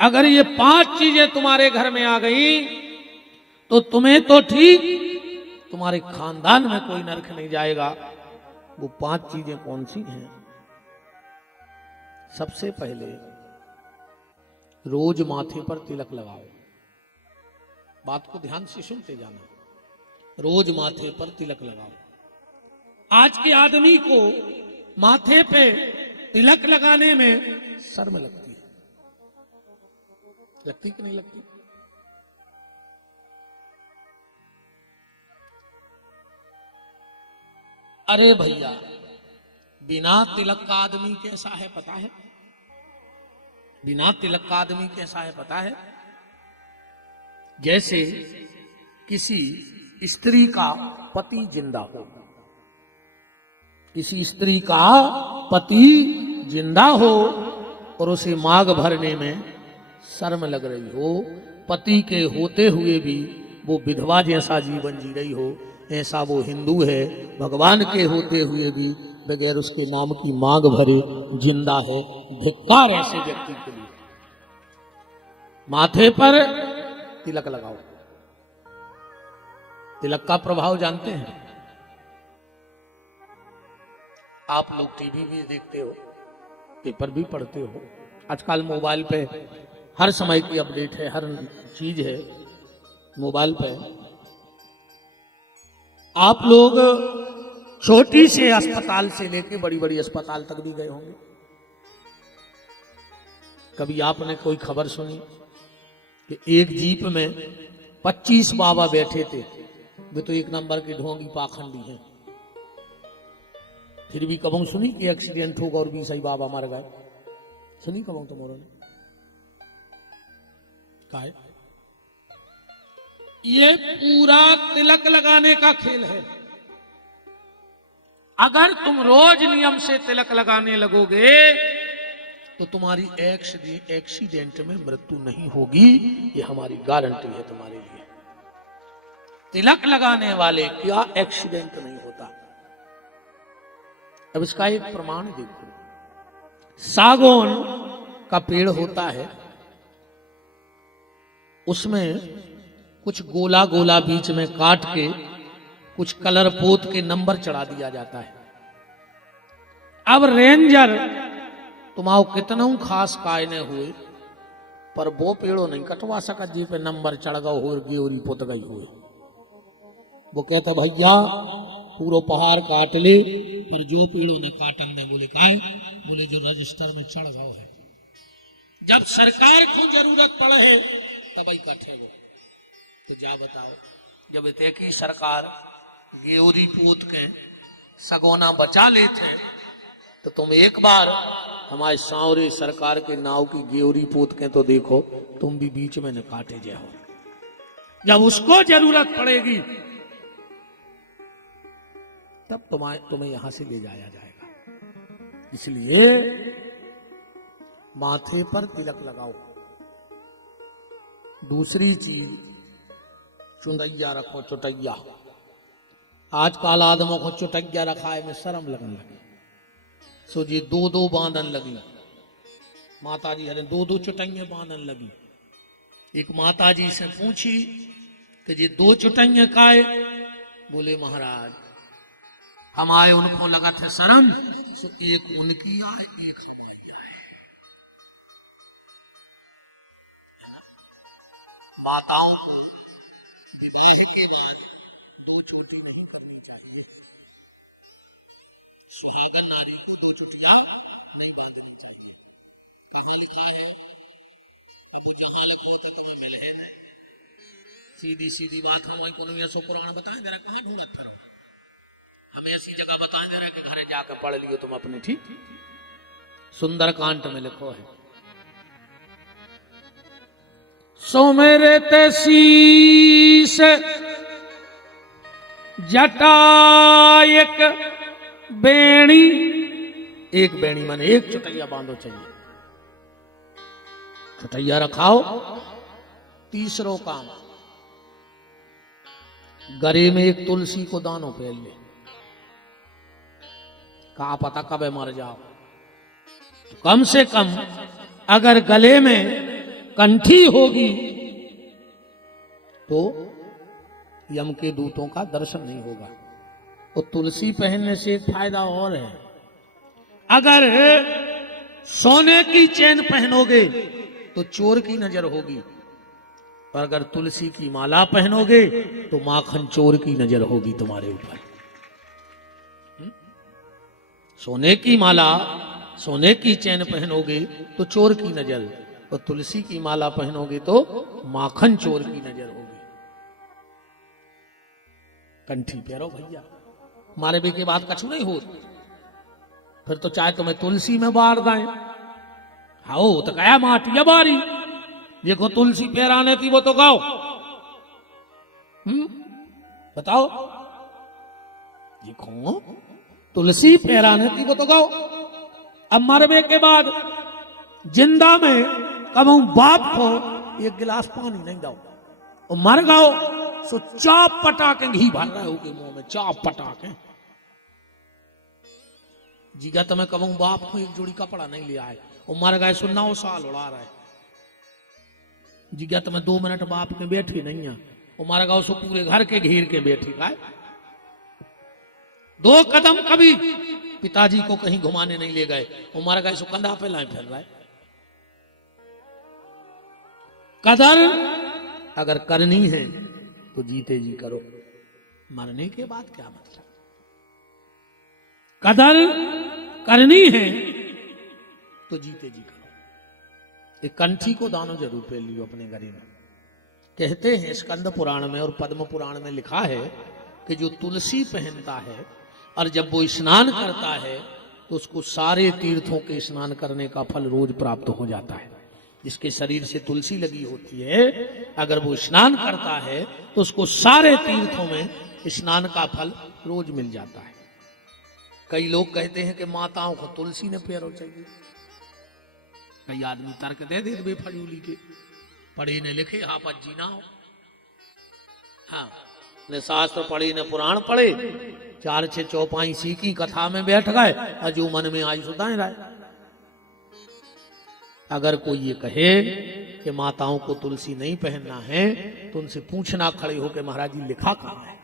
अगर ये 5 चीजें तुम्हारे घर में आ गई तो तुम्हें तो ठीक, तुम्हारे खानदान में कोई नरक नहीं जाएगा। वो 5 चीजें कौन सी हैं? सबसे पहले रोज माथे पर तिलक लगाओ। बात को ध्यान से सुनते जाना। रोज माथे पर तिलक लगाओ। आज के आदमी को माथे पे तिलक लगाने में शर्म लगती है। लगती कि नहीं लगती? अरे भैया, बिना तिलक का आदमी कैसा है पता है? बिना तिलक का आदमी कैसा है पता है? जैसे किसी स्त्री का पति जिंदा हो, किसी स्त्री का पति जिंदा हो और उसे मांग भरने में शर्म लग रही हो, पति के होते हुए भी वो विधवा जैसा जीवन जी रही हो, ऐसा वो हिंदू है, भगवान के होते हुए भी बगैर उसके नाम की मांग भरे जिंदा है। धिक्कार ऐसे व्यक्ति के लिए। माथे पर तिलक लगाओ। तिलक का प्रभाव जानते हैं? आप लोग टीवी भी देखते हो, पेपर भी पढ़ते हो, आजकल मोबाइल पे हर समय की अपडेट है, हर चीज है मोबाइल पे। आप लोग छोटी से अस्पताल से लेके बड़ी बड़ी अस्पताल तक भी गए होंगे। कभी आपने कोई खबर सुनी कि एक जीप में 25 बाबा बैठे थे? वे तो एक नंबर की ढोंगी पाखंडी हैं। फिर भी कबों सुनी कि एक्सीडेंट होगा और 20 बाबा मर गए? सुनी कबों तुम्हारों ने? क्या है ये? पूरा तिलक लगाने का खेल है। अगर तुम रोज नियम से तिलक लगाने लगोगे तो तुम्हारी एक्सीडेंट में मृत्यु नहीं होगी। ये हमारी गारंटी है तुम्हारे लिए। तिलक लगाने वाले क्या एक्सीडेंट नहीं होता। अब इसका एक प्रमाण देखो। सागौन का पेड़ होता है, उसमें कुछ गोला गोला बीच में काट के कुछ कलर पोत के नंबर चढ़ा दिया जाता है। अब रेंजर तुम्हारो कितना खास कायने हुए पर वो पेड़ो नहीं कटवा सका जी पे नंबर चढ़ गो हो गेवरी पोत गई हुए। वो कहता भैया पूरा पहाड़ काट ले पर जो पेड़ों ने काटन दे। बोले काहे? बोले जो रजिस्टर में चढ़ गो है। जब सरकार को जरूरत पड़े है तब ही काटे वो। तो जा बताओ, जब इतने की सरकार गेवरी पोत के सगोना बचा लेते तो तुम एक बार हमारे सांवरे सरकार के नाव की गेवरी पोत के तो देखो, तुम भी बीच में न काटे जाओ। जब उसको जरूरत पड़ेगी तब तुम्हें यहां से ले जाया जाएगा। इसलिए माथे पर तिलक लगाओ। दूसरी चीज, चुंदैया रखो। चुटैया आजकल आदमों को चुटैया रखा है में शर्म लगने लगी। सो जी 2-2 बांधन लगी। माता जी हरे 2-2 चुटैया बांधन लगी। एक माता जी से पूछी कि जी 2 चुटैया काहे? बोले महाराज हमारे उनको लगा थे शर्म, सो एक उनकी आए एक हमारी आए। माताओं को विवाह के बाद 2 चोटी नहीं करनी चाहिए। सुहागन नारी को 2 चुटिया नहीं बांधनी चाहिए। कभी लिखा है, अब वो जहां लिखो तो तुम्हें मिले है। सीधी सीधी बात हमारे को नहीं ऐसा पुराण बताए दे रहा, कहीं ढूंढत करो। हमें ऐसी जगह बताए दे रहा कि घरे जाकर पढ़ लियो तुम अपने। ठीक सुंदरकांड में लिखो है, सो मेरे तैसीस जटा एक बेणी। एक बेणी माने एक चुटैया बांधो चाहिए। चुटैया रखाओ। तीसरो काम, गरे में एक तुलसी को दानो पहन ले। कहा पता कब मर जाओ, तो कम से कम अगर गले में कंठी होगी तो यम के दूतों का दर्शन नहीं होगा। तो तुलसी पहनने से एक फायदा और है, अगर सोने की चेन पहनोगे तो चोर की नजर होगी, और अगर तुलसी की माला पहनोगे तो माखन चोर की नजर होगी तुम्हारे ऊपर। सोने की माला, सोने की चैन पहनोगे तो चोर की नजर, और तुलसी की माला पहनोगे तो माखन चोर की नजर होगी। कंठी पहरो भैया, मारे बे के बाद कछु नहीं हो, फिर तो चाहे तुम्हें तुलसी में बार दें। हाओ तो कया माटी बारी, देखो तुलसी पैराने थी वो तो गाओ। बताओ, देखो तुलसी पैराने थी वो तो गाओ। अब मरबे के बाद जिंदा में कबू बाप को एक गिलास पानी नहीं दो, और मर गाओ सो चाप पटा के घी भर रहे हो के मुंह में, चाप पटा के। जीगा तुम्हें कबू बाप को एक जोड़ी कपड़ा नहीं लिया है, और मर गए सो 9 साल उड़ा रहे। जीगा तुम्हें 2 मिनट बाप के बैठी नहीं है, और मर गए सो पूरे घर के घेर के बैठी गाय। 2 कदम कभी पिताजी को कहीं घुमाने नहीं ले गए, वो मर गए सो कंधा पे लाए फिर रहा है। कदर अगर करनी है तो जीते जी करो, मरने के बाद क्या मतलब। कदर करनी है तो जीते जी करो। एक कंठी को दानो जरूर पहन लियो अपने गले में। कहते हैं स्कंद पुराण में और पद्म पुराण में लिखा है कि जो तुलसी पहनता है और जब वो स्नान करता है तो उसको सारे तीर्थों के स्नान करने का फल रोज प्राप्त हो जाता है। जिसके शरीर से तुलसी लगी होती है, अगर वो स्नान करता है तो उसको सारे तीर्थों में स्नान का फल रोज मिल जाता है। कई लोग कहते हैं कि माताओं को तुलसी ने पैरो चाहिए। कई आदमी तर्क दे दे बेफजूली के, पढ़े ने लिखे आपत जी ना हो। हाँ, ने शास्त्र पढ़े ने पुराण पढ़े, 4-6 चौपाई सीखी, कथा में बैठ गए, और जो मन में आई सुधाए रहे। अगर कोई ये कहे कि माताओं को तुलसी नहीं पहनना है तो उनसे पूछना खड़े हो कि महाराज जी लिखा कहां है,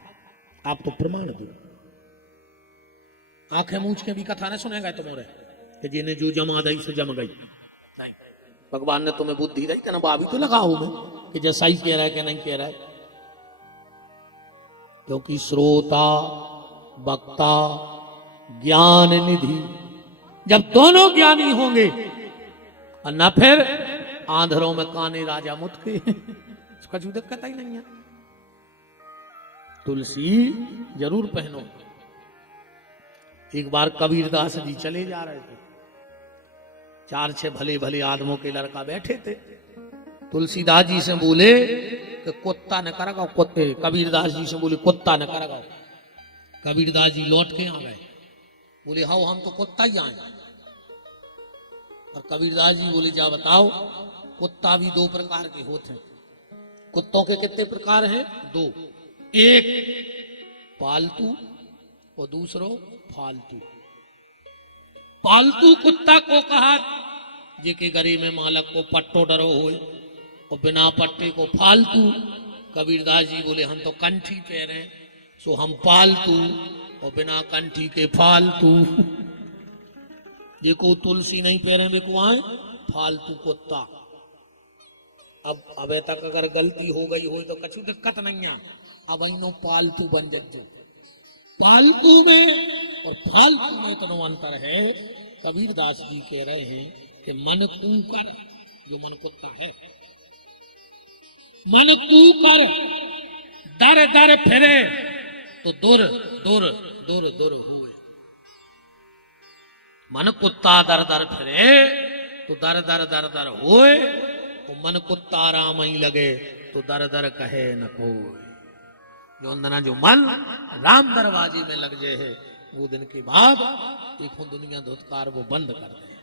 आप तो प्रमाण दो। आंखें मूछ के भी कथा नहीं सुनेगा तुम्हारे कि जिन्हें जो जमा दई से जम गई। नहीं, भगवान ने तुम्हें बुद्धि दी ना, बाबी तो लगा हूं मैं कि जैसा ही कह रहा है कि नहीं कह रहा है। क्योंकि श्रोता वक्ता ज्ञान निधि, जब दोनों ज्ञानी होंगे और न फिर आंधरों में काने राजा मुतके, उसका जो दिक्कत ही नहीं है। तुलसी जरूर पहनो। एक बार कबीरदास जी चले जा रहे थे, 4-6 भले भले आदमों के लड़का बैठे थे। तुलसीदास जी से बोले कि कुत्ता न कर गाओ, कुत्ते। कबीरदास जी से बोले कुत्ता न कर गाओ। कबीरदास जी लौट के आ गए, बोले हाँ हम तो कुत्ता ही आए। और कबीरदास जी बोले जा बताओ, कुत्ता भी 2 प्रकार के होते हैं। कुत्तों के कितने प्रकार हैं? 2। एक पालतू और दूसरो फालतू। पालतू कुत्ता को कहा जेके गरी में मालक को पट्टो डरो हो, और बिना पट्टे को फालतू। कबीरदास जी बोले हम तो कंठी पहने, सो हम पालतू, और बिना कंठी के फालतू। देखो तुलसी नहीं पहने वे को आए फालतू कुत्ता। अब तक अगर गलती हो गई हो तो कछु दिक्कत नहीं है, अब इनो पालतू बन जाए। पालतू में और फालतू में इतना अंतर है। कबीरदास जी कह रहे हैं कि मन कूकर, जो मन कुत्ता है, मन कूकर दर दर फिरे तो दूर दूर दूर दूर हुए। मन कुत्ता दर दर फिरे तो दर दर दर दर होए, तो मन कुत्ता राम ही लगे तो दर दर कहे न कोई। जो अंदना जो मन राम दरवाजे में लग जाए है, वो दिन के बाद देखो दुनिया धुतकार वो बंद कर दे।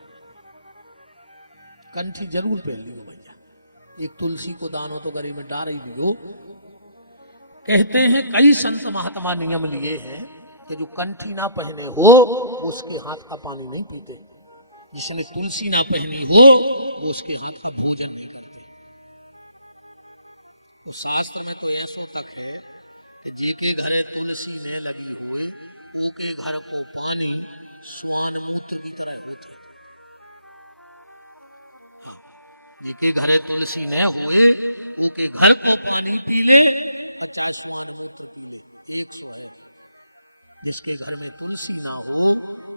कंठी जरूर पहन लियो भैया। एक तुलसी को दानो तो गरी में डाल ही लियो। कहते हैं कई संत महात्मा नियम लिए हैं कि जो कंठी ना पहने हो उसके हाथ का पानी नहीं पीते। जिसने तुलसी ना पहनी हो वो उसके हाथ का भोजन नहीं करते। शास्त्र में ये सूत्र है कि जेके घरे तुलसी ने लगी हुए ओके घर को पानी सोन मोती की तरह होते। जेके घरे तुलसी ने हुए ओके घर का पानी पी ली। जिसके घर में तुलसी ना हो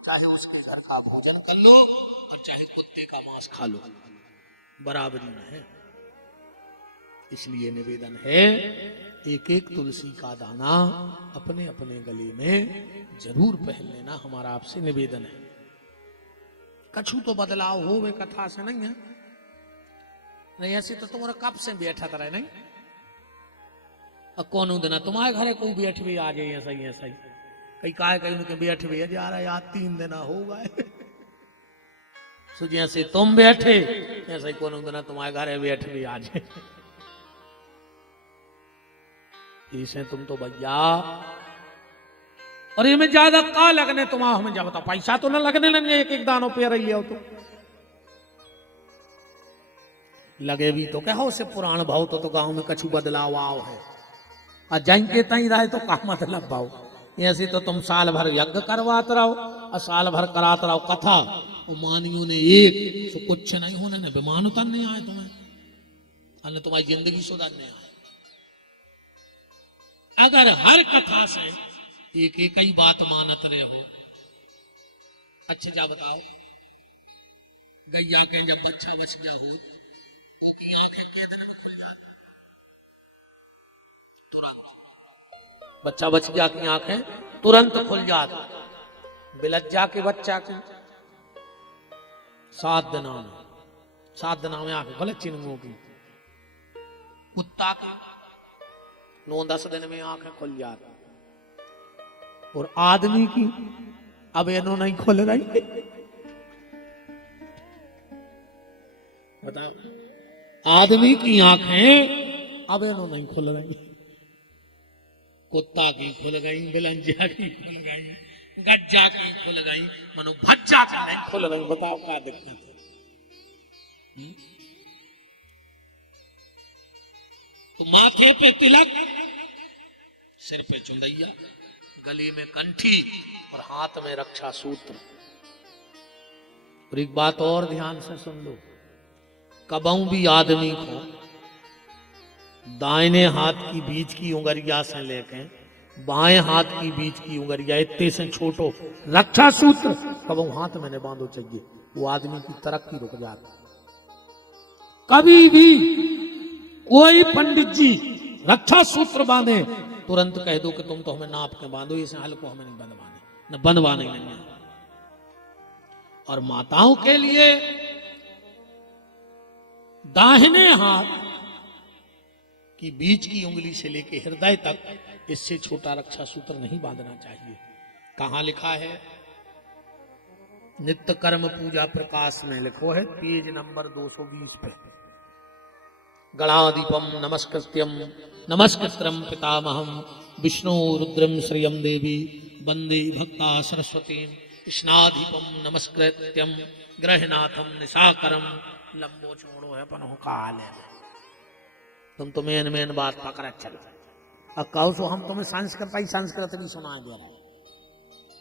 चाहे उसके घर का भोजन कर लो और चाहे कुत्ते का मांस खा लो, बराबरी में है। इसलिए निवेदन है एक एक तुलसी का दाना अपने अपने गले में जरूर पहन लेना, हमारा आपसे निवेदन है। कछु तो बदलाव हो वे कथा से नहीं है, नहीं ऐसे तो तुम्हारा कब से बैठा रहे नहीं। कौन दिन तुम्हारे घरे कोई बैठ भी आ जाए ऐसा ही ऐसा ही कई काय कहीं उनके बैठ भी जा रहा यार 3 दिन हो गए। सो जैसे तुम बैठे ऐसा ही कौन दिन तुम्हारे घरे बैठ भी आ जाए। इसे तुम तो भैया और ये में ज्यादा का लगने तुम्हारा हमें जब पैसा तो ना लगने लगे एक एक दानों पे रही हो तो लगे भी तो कहो से पुराण भाव तो गांव में कछु बदलाव आओ है और जाएंगे तई रहे तो का मतलब भाव। ऐसे तो तुम साल भर यज्ञ करवाते रहो और साल भर कराते रहो कथा और मानियों ने एक तो कुछ नहीं होने ने बेमान उतर नहीं आए तुम्हें अने तुम्हारी जिंदगी सुधरने आए। अगर हर कथा से एक एक ही बात मानत रहे हो। अच्छा जा बताओ गैया के जब बच्चा बच गया हो तो की आंखें के दिन तुरंत बच्चा बच गया की आंखें तुरंत खुल जाती। बिलज्जा के बच्चा की 7 दिनों में आंखें भले चिन्हों की, कुत्ता की 9-10 दिन में आंखें खुल जाती और आदमी की अब इन्हों नहीं खुल रही। बताओ आदमी की आंखें अब इन्हों नहीं खुल रही, कुत्ता की खुल गई, बिलंजा की खुल गई, गज्जा की खुल गई, मनो भज्जा की नहीं खुल गई। बताओ क्या दिक्कत है। तो माथे पे तिलक, सिर पे चुंदैया, गले में कंठी और हाथ में रक्षा सूत्र। और एक बात और ध्यान से सुन लो, कबहू भी आदमी को दाहिने हाथ की बीच की उंगलिया से लेके बाएं हाथ की बीच की उंगलिया इतने से छोटो रक्षा सूत्र कबहू हाथ में न बांधो चाहिए, वो आदमी की तरक्की रुक जाती। कभी भी कोई पंडित जी रक्षा सूत्र बांधे तुरंत कह दो कि तुम तो हमें नाप के बांधो, इसे हल को हमें नहीं बंधवाने, न बंधवाने नहीं। और माताओं के लिए दाहिने हाथ की बीच की उंगली से लेकर हृदय तक इससे छोटा रक्षा सूत्र नहीं बांधना चाहिए। कहां लिखा है? नित्य कर्म पूजा प्रकाश में लिखो है, पेज नंबर 220 पे। गणाधिपम नमस्कृत्यम नमस्कृत्रम पितामहम विष्णु रुद्रम श्रियम देवी वंदे भक्ता सरस्वती कृष्णाधिपम नमस्कृत्यम ग्रहनाथम निशाकरम लंबो छोड़ो है पनो काल है। तुम तो मेन बात पकड़ चलो। अब कहो सो हम तुम्हें संस्कृत भी सुना दे रहे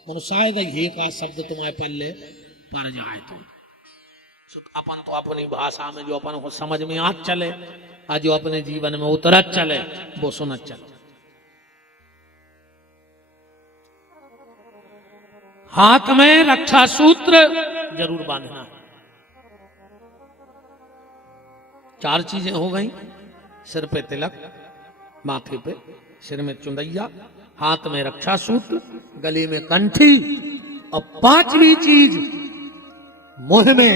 मनो शायद ये का शब्द तुम्हारे पल्ले पर जाए तो अपन तो अपनी भाषा में जो अपन को समझ में आ चले और जो अपने जीवन में उतरत चले वो सुनत चले। हाथ में रक्षा सूत्र जरूर बांधना। 4 चीजें हो गई, सिर पे तिलक, माथे पे सिर में चुंदैया, हाथ में रक्षा सूत्र, गले में कंठी और 5वीं चीज मुंह में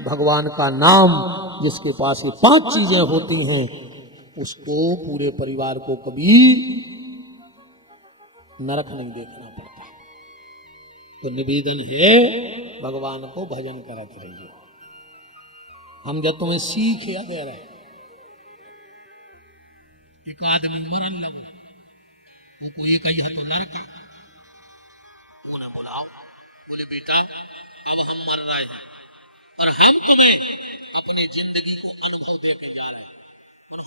भगवान का नाम। जिसके पास ये 5 चीजें होती हैं उसको पूरे परिवार को कभी नरक नहीं देखना पड़ता। तो निवेदन है भगवान को भजन करत रहिए। हम जब तुम्हें सीख या दे रहे, एक आदमी मरन लगो वो कोई कही है तो लड़का उन्हें बुलाओ, बोले बेटा अब हम मर रहे हैं और हम तुम्हें अपनी जिंदगी को अनुभव देके जा रहे हैं।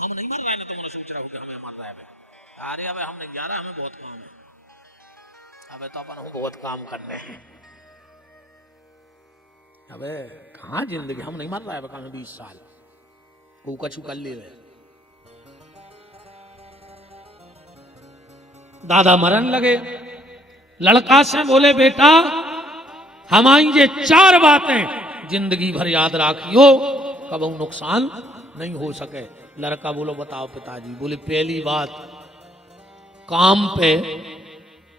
हम नहीं मर रहे हैं, तुम्हारा सोच चिड़चिड़ा होकर हमें मर रहा है। अरे अबे हम नहीं जा रहा, हमें बहुत काम है। अबे तो अपन हम बहुत काम करने हैं। अबे कहाँ जिंदगी, हम नहीं मर रहा है कल 20 साल को कछु कर ले। दादा मरन लगे, लड़का से बोले बेटा हमारी ये 4 बातें जिंदगी भर याद रखियो, कब नुकसान नहीं हो सके। लड़का बोलो बताओ पिताजी। बोले पहली बात, काम पे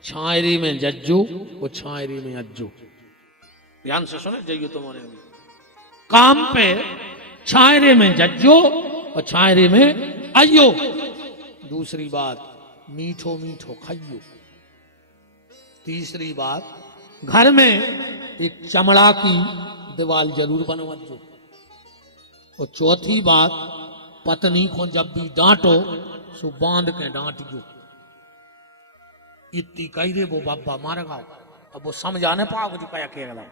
छायरी में जज्जो और छायरी में अज्जो। ध्यान से सुने जाइए तुम्हारे भी। काम पे छायरे में जज्जो और छायरे में अयो। दूसरी बात, मीठो मीठो खाइयो। तीसरी बात, घर में एक चमड़ा की दीवार जरूर बनवाजो। और चौथी बात, पत्नी को जब भी डांटो सो बांध के डांटियो। इतनी कही दे वो बाबा मार गाओ। अब वो समझाने पाओ जी क्या कहेगा।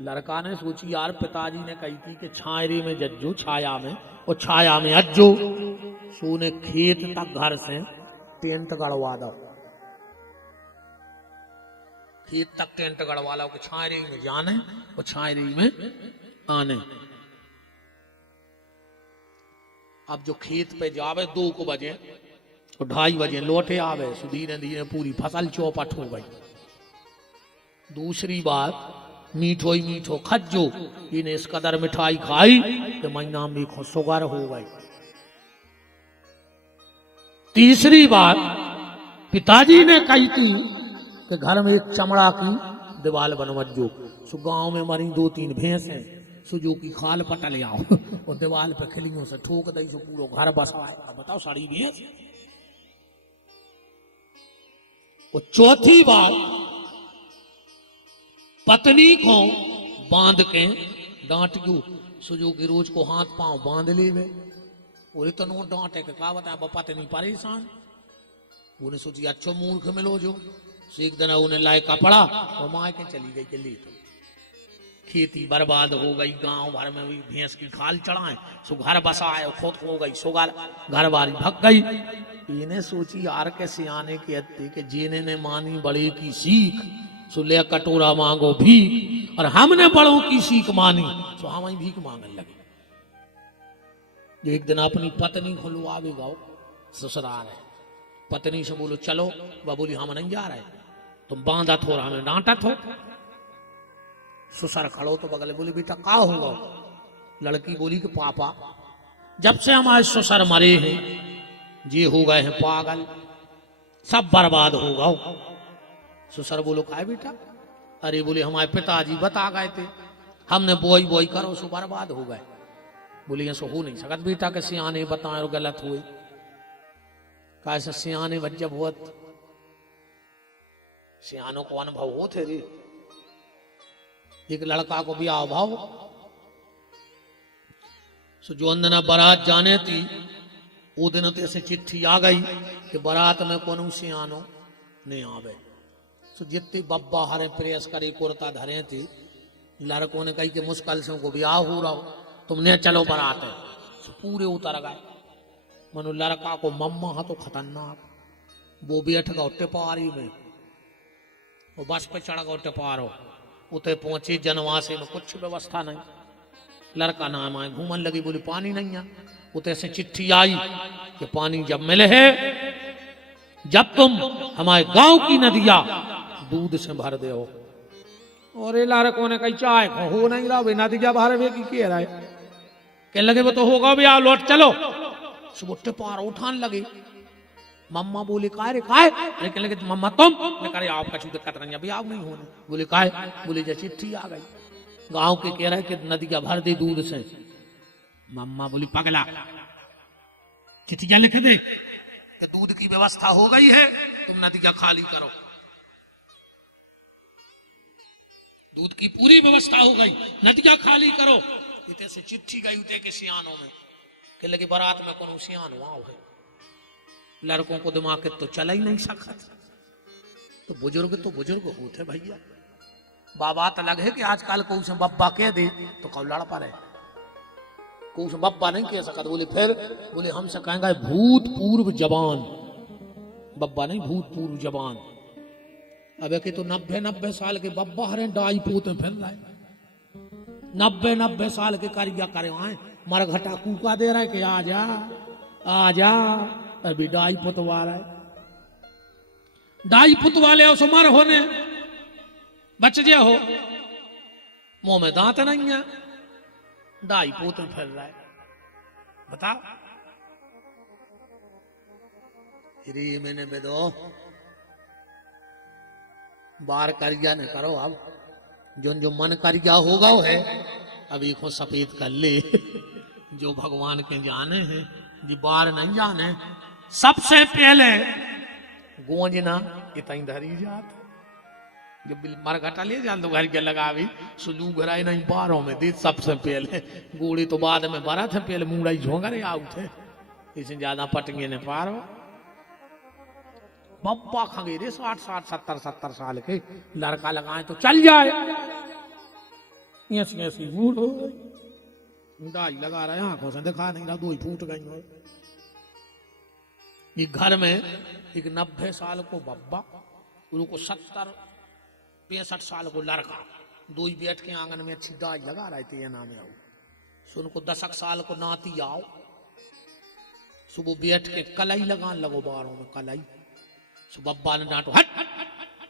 लड़का ने सोची यार पिताजी ने कही थी कि छायरे में जज्जो छाया में और छाया में अज्जो। सोने खेत तक घर से टेंट गड़वा दो, खेत तक टेंट गड़वा लो कि छायरे में जाने और छायरे में आने। अब जो खेत पे जावे 2 बजे और 2:30 बजे लौटे आवे, सो धीरे धीरे पूरी फसल चौपट हो गई। दूसरी बात, मीठो ही मीठो खज्जो। इन्हें इस कदर मिठाई खाई कि महीना में शुगर हो गई। तीसरी बात, पिताजी ने कही थी कि घर में एक चमड़ा की दीवार बनवजो। सो गांव में मरी 2-3 भैंस हैं, सो जो की खाल पटल आओ और दीवार पे खिलियों से ठोक दई, सो पूरा घर बसाए। अब बताओ साड़ी भैंस। और चौथी बात, पत्नी को बांध के डांटियो। सो जो की रोज को हाथ पांव बांध ले। बोले तो नो डांटे के का बताया पत्नी परेशान। उन्हें सोची अच्छो मूर्ख मिलो जो। सो एक दिन उन्हें लाए कपड़ा और माँ के चली गई जल्दी। तो खेती बर्बाद हो गई, गांव भर में भी भैंस की खाल चढ़ाए। सो घर बसाए, खुद हो गई सुगर, घर वाली भग गई। इन्हें सोची यार के सियाने कहते कि जीने ने मानी बड़े की सीख, सो ले कटोरा मांगो भीख। और हमने बड़ों की सीख मानी, सो हम ही भीख मांगने लगे। जो एक दिन अपनी पत्नी को लो आवे गाओ ससुराल है, पत्नी से बोलो चलो। वह बोली हम नहीं जा रहे, तुम बांधा थोड़ा हमें डांटा थो। ससुर खड़ो तो बगल बोली बेटा का होगा। लड़की बोली कि पापा जब से हमारे ससुर मरे हैं ये हो गए हैं पागल, सब बर्बाद हो गए। ससुर बोलो का बेटा। अरे बोले हमारे पिताजी बता गए थे, हमने बोई बोई करो सो बर्बाद हो गए। बोले ऐसा हो नहीं सकत बेटा के सियाने बताए और गलत हुए। कैसे सियाने बच्चे बहुत सियानों को अनुभव होते रे। एक लड़का को ब्याह भाव, सो जो अंदना बारात जाने थी वो दिन तो ऐसे चिट्ठी आ गई कि बारात में कौन सियानो नहीं आवे। सो जितने बब्बा हरे प्रेस करे कुर्ता धरे थे, लड़कों ने कही कि मुश्किल से उनको ब्याह हो रहा हो, तुमने चलो बारात है। सो पूरे उतर गए। मनु लड़का को मम्मा हा तो खतरनाक, वो बैठ गए टिपारी में, वो बस पे चढ़ गए टिपारो। उते पहुंचे जनवासे में कुछ व्यवस्था नहीं। लड़का नाम आए घूमन लगी, बोली पानी नहीं है। उते से चिट्ठी आई कि पानी जब मिले है जब तुम हमारे गांव की नदिया दूध से भर दे हो। और ये लड़कों ने कही चाय हो नहीं रहा वे नदिया भर वे की कह रहा है। कहने लगे वो तो होगा भी आओ लौट चलो। सुबह टिपार उठान लगे। मम्मा बोले काय रे काय। अरे कहने लगे मम्मा तुम करे आपका छू दिक्कत नहीं अभी आप नहीं होने। बोले काय। बोले जैसे चिट्ठी आ गई गांव के कह रहे कि नदिया भर दे दूध से। मम्मा बोली पगला चिट्ठिया लिख दे कि दूध की व्यवस्था हो गई है, तुम नदिया खाली करो। दूध की पूरी व्यवस्था हो गई, नदिया खाली करो। इतने से चिट्ठी गई उते के सियानों में कि लगे बारात में कौन सियान आओ है। लड़कों को दिमाग तो चला ही नहीं सकता। तो बुजुर्ग होते भैया। बाबा तो लगे कि आजकल को उसे बब्बा कह दे तो कौ लड़ पड़े। उस बब्बा नहीं कह सकता। बोले फिर? बोले हमसे कहेंगे भूतपूर्व जवान। बब्बा नहीं, भूतपूर्व जवान। अब कि तो 90 साल के बब्बा हरे डाई पोते फिर रहे, 90 साल के करिया करे आए, मरघटा कूका दे रहा है कि आ जा आ जा, अभी डाई पुतवा रहा है। डाई पुतवाले उस मर होने बच जे हो, मुंह में दांत नहीं है, डाई पोते फिर रहा है। बताओ मैंने बेदो बार करिया न करो। अब जो मन करिया होगा वो है, अभी को सफेद कर ले। जो भगवान के जाने हैं, जी बार नहीं जाने। सबसे पहले गोंजना इतनी धरी जात, जब मरघटा ले जान तो घर के लगा भी सुलू घराई नहीं बारों में दी। सबसे पहले गोड़ी तो बाद में बरा थे, पहले मुंगड़ा झोंगरे आउ थे, इसे ज्यादा पटंगे ने पार हो। बब्बा खंगेरे 60 70 साल के लड़का लगाए तो चल जाए, ऐसी बूढ़ हो गई, डाई लगा रहे आंखों से दिखा नहीं रहा, 2 ही फूट गई हो। ये घर में एक 90 साल को बब्बा, उनको 70 65 साल को लड़का, 2 ही बैठ के आंगन में अच्छी डाई लगा रहे थे। ये नाम आओ सो उनको 10 साल को नाती आओ, सुबह बैठ के कलाई लगान लगो बारों में कलाई। सो बब्बा ने डांटो, हट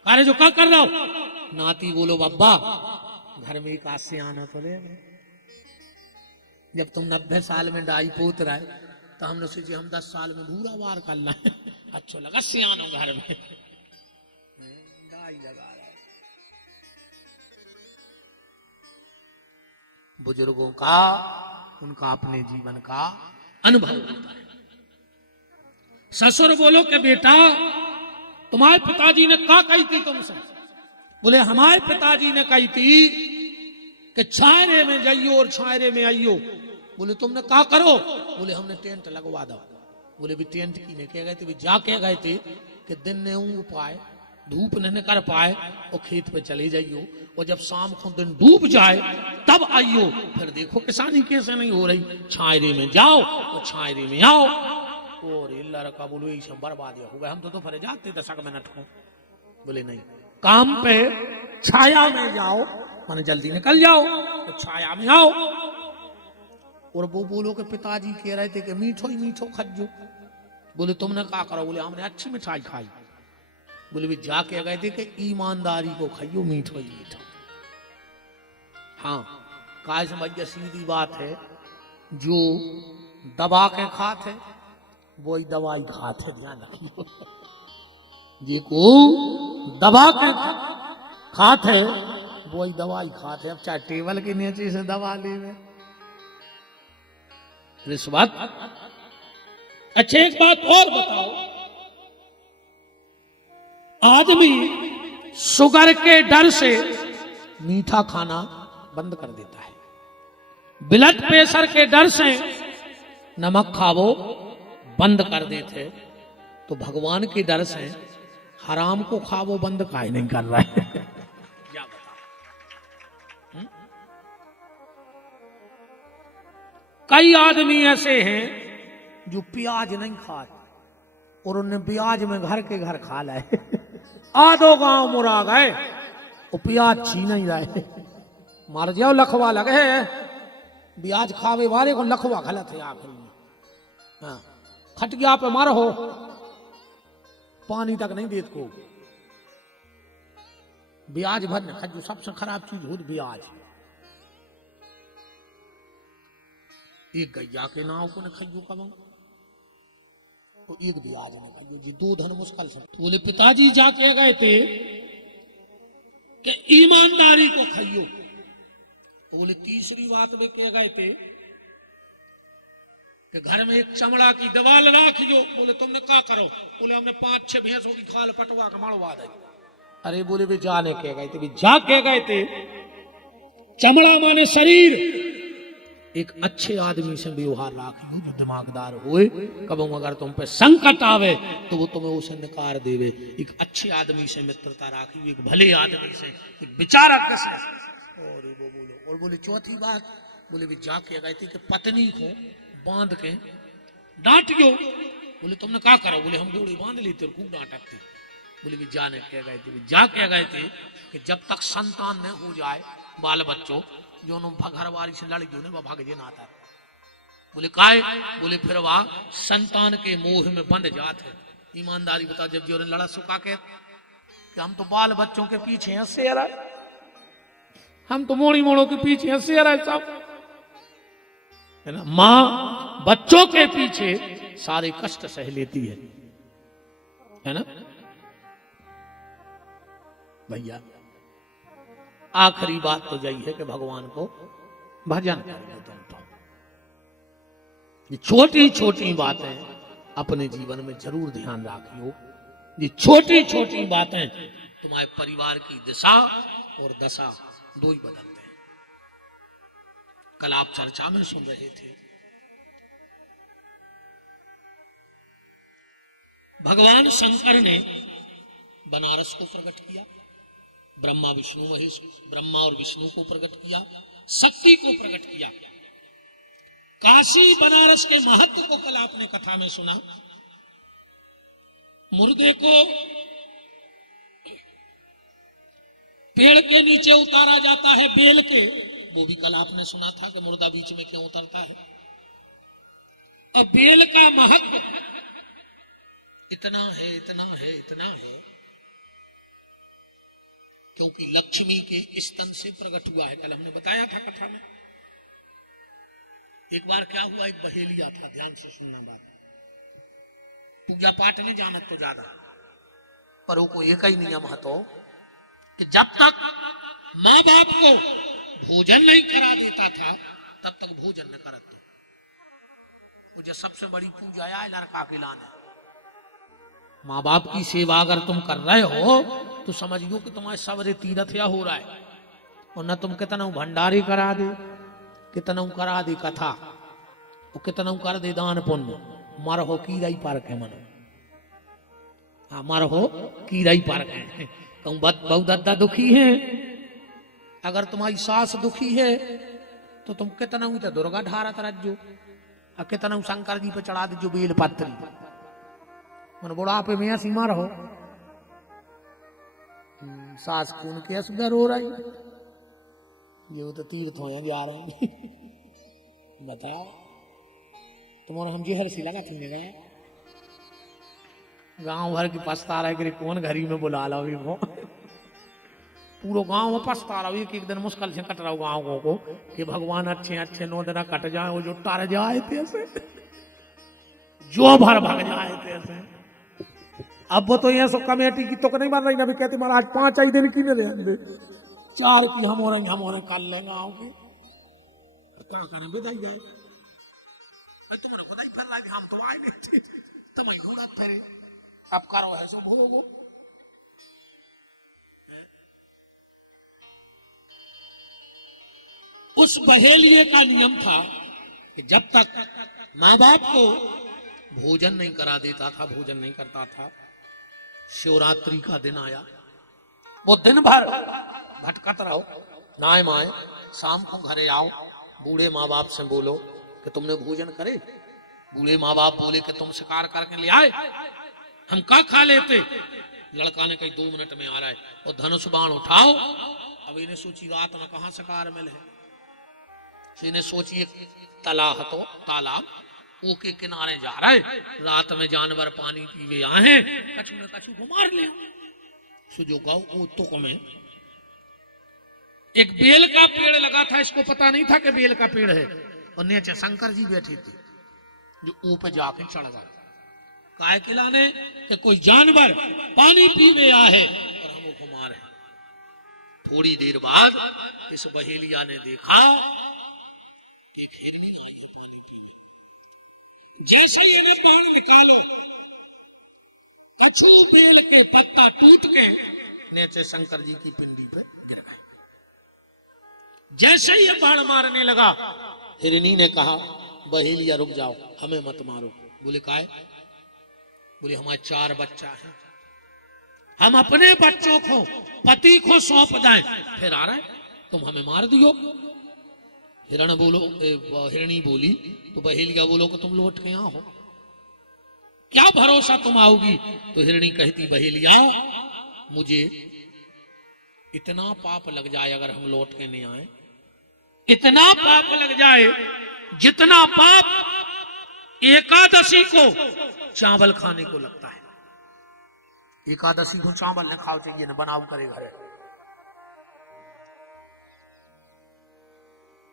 अरे जो क्या कर रहा हो। नाती बोलो बब्बा घर में एक आसे आना तो ले, जब तुम 90 साल में डाई पोत रहा है तो हमने सोचे हम 10 साल में भूरा वार करना है। अच्छा लगा सियानो घर में डाई लगा रहा है। बुजुर्गों का उनका अपने जीवन का अनुभव होता है। ससुर बोलो कि बेटा तुम्हारे पिताजी ने क्या कही थी तुमसे? बोले हमारे पिताजी ने कही थी कि छायरे में जाइयो और छायरे में आइयो। बोले तुमने क्या करो? बोले हमने टेंट लगवा दो। बोले भी टेंट की ने कह गए थे, भी जा कह गए थे कि दिन ने ऊँग पाए, धूप नहीं कर पाए और खेत पे चले जाइयो, और जब शाम को दिन डूब जाए तब आइयो, फिर देखो किसानी कैसे नहीं हो रही। छायरे में जाओ और छायरे में आओ। और लड़का बोलो यही सब बर्बाद हो गए, हम तो फरे जाते 10 मिनट को। बोले नहीं, काम पे छाया में जाओ, माने जल्दी निकल जाओ तो छाया में आओ। और वो बोलो कि पिताजी कह रहे थे कि मीठो ही मीठो खज्जो। बोले तुमने क्या करो? बोले हमने अच्छी मिठाई खाई। बोले भी जाके गए थे कि ईमानदारी को खाइयो मीठो ही मीठो। हाँ काय समझिए, सीधी बात है, जो दबा के खाते वही दवाई खाते, ध्यान रखियो। जिको दबा के खाते वही दवाई खाते। अब चाहे टेबल के नीचे से दबा ले रिश्वत। अच्छा एक बात और बताओ, आदमी शुगर के डर से मीठा खाना बंद कर देता है, ब्लड प्रेशर के डर से नमक खावो बंद कर देते, तो भगवान के डर से हराम को खावो बंद काहे नहीं कर रहा है? क्या बता। कई आदमी ऐसे हैं जो प्याज नहीं खाते और उन्हें प्याज में घर के घर खा लाए। आधो गांव मुरा गए वो प्याज छीन ही रहे, मार जाओ लखवा लगे। ब्याज खावे वाले को लखवा गलत है आखिर में। हाँ खटिया पे मारो हो, पानी तक नहीं देत को। ब्याज भरने खजू सबसे खराब चीज हो ब्याज। एक गैया के नाव को न खजू कब तो एक ब्याज ने खजू जी 2 धन मुश्किल से। तो बोले पिताजी जाके गए थे कि ईमानदारी को खाइयो। बोले तीसरी बात में कह गए थे कि घर में एक चमड़ा की दीवाल राखियो। बोले तुमने क्या करो? बोले हमने 5-6 भैंसों की खाल पटवा के मड़वा दी। अरे बोले भी जाने कह गए थे, भी जा कह गए थे। चमड़ा माने शरीर। एक अच्छे आदमी से व्यवहार राखियो जो दिमागदार होए, कब अगर तुम पे संकट आवे तो वो तुम्हें उसे निकार देवे। एक अच्छे आदमी से मित्रता राखियो, एक भले आदमी से, एक विचारक से। और वो बोलो और बोले चौथी बात बोले भी जाके गए थे कि पत्नी को बांध के डांटियो। बोले तुमने क्या करा? बोले हम गोड़ी बांध लेते और खूब डांटते। बोले भी जाने कह गए थे, जा कह गए थे कि जब तक संतान न हो जाए, बाल बच्चों जो घर वाली से लड़ गयो ने वह भाग जे ना आता। बोले काहे? बोले फिर वह संतान के मोह में बंध जाते। ईमानदारी बता, जब जो लड़ा सुखा के कि हम तो बाल बच्चों के पीछे हंसे आ रहा, हम तो मोड़ी मोड़ों के पीछे हंसे आ रहा है साहब, है ना। माँ बच्चों के पीछे सारे कष्ट सह लेती है ना भैया। आखिरी बात तो यही है कि भगवान को भजन करिए तुम तो। ये छोटी छोटी बातें अपने जीवन में जरूर ध्यान रखियो। ये छोटी छोटी बातें तुम्हारे परिवार की दिशा और दशा दो ही बदलते हैं। कल आप चर्चा में सुन रहे थे, भगवान शंकर ने बनारस को प्रकट किया, ब्रह्मा विष्णु महेश, ब्रह्मा और विष्णु को प्रकट किया, शक्ति को प्रकट किया। काशी बनारस के महत्व को कल आपने कथा में सुना। मुर्दे को पेड़ के नीचे उतारा जाता है बेल के, वो भी कल आपने सुना था कि मुर्दा बीच में क्यों उतरता है। और बेल का महत्व इतना है, इतना है, इतना है, क्योंकि लक्ष्मी के स्तन से प्रकट हुआ है। कल हमने बताया था कथा में। एक बार क्या हुआ, एक बहेलिया था, ध्यान से सुनना बात। पूजा पाठ में जानत तो ज्यादा, पर वो को एक ही नियम है तो कि जब तक माँ बाप को भोजन नहीं करा देता था तब तक भोजन न करत। मुझे सबसे बड़ी पूजा है लड़का के लाने। माँ बाप की सेवा अगर तुम कर रहे हो तो समझियो कि तुम्हारे सवरे तीरथ या हो रहा है। और न तुम कितना भंडारी करा दे, कितना करा दे कथा, और कितना कर दे दान पुण्य, मर हो कीराई पार्क है मनो। हाँ, मर हो कीराई पार्क है। कहूँ बहु दादा दुखी है, अगर तुम्हारी सास दुखी है तो तुम कितना तो दुर्गा ढारत रज्जो, और कितना शंकर जी पे चढ़ा दीजो बेल पत्री। मन बुढ़ापे में सीमा रहो, सास खून के असुगर हो रही, ये तो तीर्थ हो जा रहे हैं। बताओ तुम्हारा हम जहर सी लगा तुमने गए गांव भर की पछता रहे कि कौन घरी में बुला लो वो। पूरा गांव में पछता रहा, एक दिन मुश्किल से कट रहा गाँव को कि भगवान अच्छे अच्छे 9 दिन कट जाए, वो जो टर जाए थे जो भर भाग जाए थे। अब वो तो ये सब कमेटी की तो नहीं बन रही ना, भी कहते महाराज 5 ही दिन की नहीं दे, 4 की हम हो रहे कर लेंगे गाँव की क्या करें विदाई जाए। तुम्हारा बधाई फर रहा, हम तो आए नहीं थे, तुम घूरत फिरे, अब करो ऐसो भोगो। उस बहेलिये का नियम था कि जब तक माँ बाप को भोजन नहीं करा देता था, भोजन नहीं करता था, शिवरात्रि का दिन आया, वो दिन भर भटकत रहो, नाय माए, शाम को घरे आओ, बूढ़े माँ बाप से बोलो कि तुमने भोजन करे। बूढ़े माँ बाप बोले कि तुम शिकार करके ले आए, हम क्या खा लेते। लड़का ने कही 2 मिनट में आ रहा है, और धनुष बाण उठाओ। अब इन्हें सोची रात में कहां शिकार मिले, इन्हें सोचिए तालाब तो तालाब वो के किनारे जा रहा है, रात में जानवर पानी पीवे आए, कछु न कछु को मार ले। सुजो गाँव वो तुक में एक बेल का पेड़ लगा था, इसको पता नहीं था कि बेल का पेड़ है, और नीचे शंकर जी बैठे थे जो ऊपर जाके चढ़ गए। काय खिलाने कि कोई जानवर पानी पीवे आए और हम को मारे। थोड़ी देर बाद इस बहेलिया ने देखा एक हिरनी आई है पानी पीने। जैसे ही इन्हें बाण निकालो, कछु बेल के पत्ता टूट के नीचे शंकर जी की पिंडी पर गिर गए। जैसे ही ये बाण मारने लगा, हिरनी ने कहा बहेलिया रुक जाओ, हमें मत मारो। बोले काहे? बोले हमारे 4 बच्चा हैं, हम अपने बच्चों को पति को सौंप जाएं, फिर आ रहा है तुम हमें मार दियो। हिरणी बोली तो बहेलिया बोलो कि तुम लौट के यहाँ हो, क्या भरोसा तुम आओगी? तो हिरणी कहती बहेलिया मुझे इतना पाप लग जाए अगर हम लौट के नहीं आए, इतना पाप लग जाए जितना पाप एकादशी को चावल खाने को लगता है। एकादशी को चावल न खाओ चाहिए, न बनाओ करे घरे।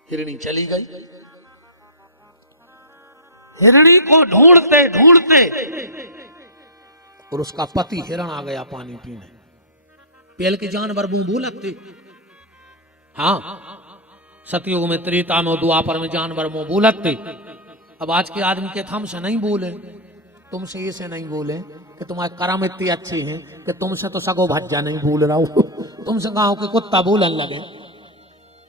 हिरणी चली गई। हिरणी को ढूंढते ढूंढते और उसका पति हिरण आ गया पानी पीने। पहल के जानवर मुंह बोलते, हाँ सतयुग में, त्रेता में, द्वापर में जानवर मुंह बोलते। अब आज के आदमी के हमसे नहीं बोले, तुमसे ऐसे नहीं बोले कि तुम्हारे कर्म इतने अच्छे हैं कि तुमसे तो सगो भज्जा नहीं बोल रहा हूं, तुमसे गांव के कुत्ता बोलन लगे।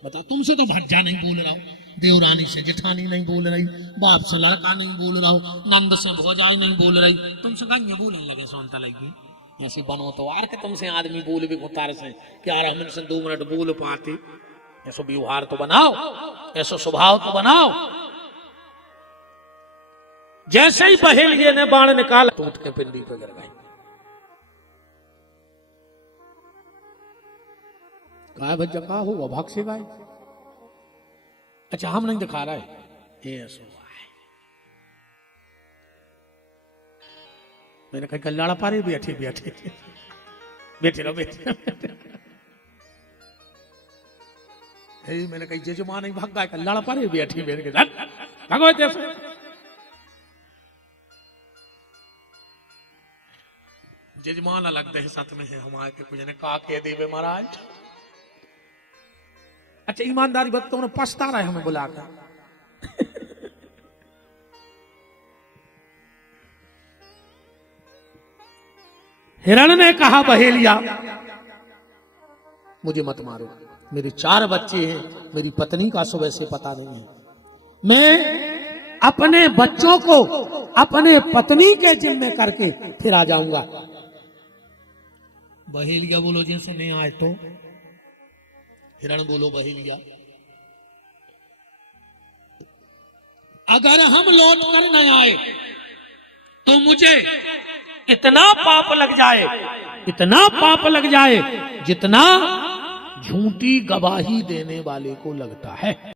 बता, तुमसे तो भज्जा नहीं बोल रहा हूं, देवरानी से जिठानी नहीं बोल रही, बाप से लड़का नहीं बोल रहा हूं, नंद से भौजाई नहीं बोल रही, तुमसे गांव बोलने लगे सोनता लगी। ऐसी बनो तो आर के तुमसे आदमी बोल भी उतार से क्या हम इनसे 2 मिनट बोल पाते। ऐसा व्यवहार तो बनाओ, ऐसा स्वभाव तो बनाओ। जैसे ही बहेलिये ने बाण निकाला टूट के पिंडी पे गिर गई। कहा भज्जा कहा हुआ भाग से गाय। अच्छा हम नहीं दिखा रहा है, ऐसा है। मैंने कहा कल्याण पारे बैठे बैठे बैठे रहो बैठे। मैंने कही जजमान नहीं भाग गए, कल्याण पारे बैठी मेरे भागो जैसे। जजमान अलग दहशत में है, हमारे के कुछ ने कहा कह देवे महाराज। अच्छा ईमानदारी बात, तुमने पछता रहा है हमें बुलाकर। हिरण ने कहा बहेलिया मुझे मत मारो, मेरे 4 बच्चे हैं, मेरी पत्नी का सुबह से पता नहीं है, मैं अपने बच्चों को अपने पत्नी के जिम्मे करके फिर आ जाऊंगा। बहेलिया बोलो जैसे नहीं आए तो। हिरण बोलो बहेलिया अगर हम लौट कर न आए तो मुझे इतना पाप लग जाए, इतना पाप लग जाए जितना झूठी गवाही देने वाले को लगता है।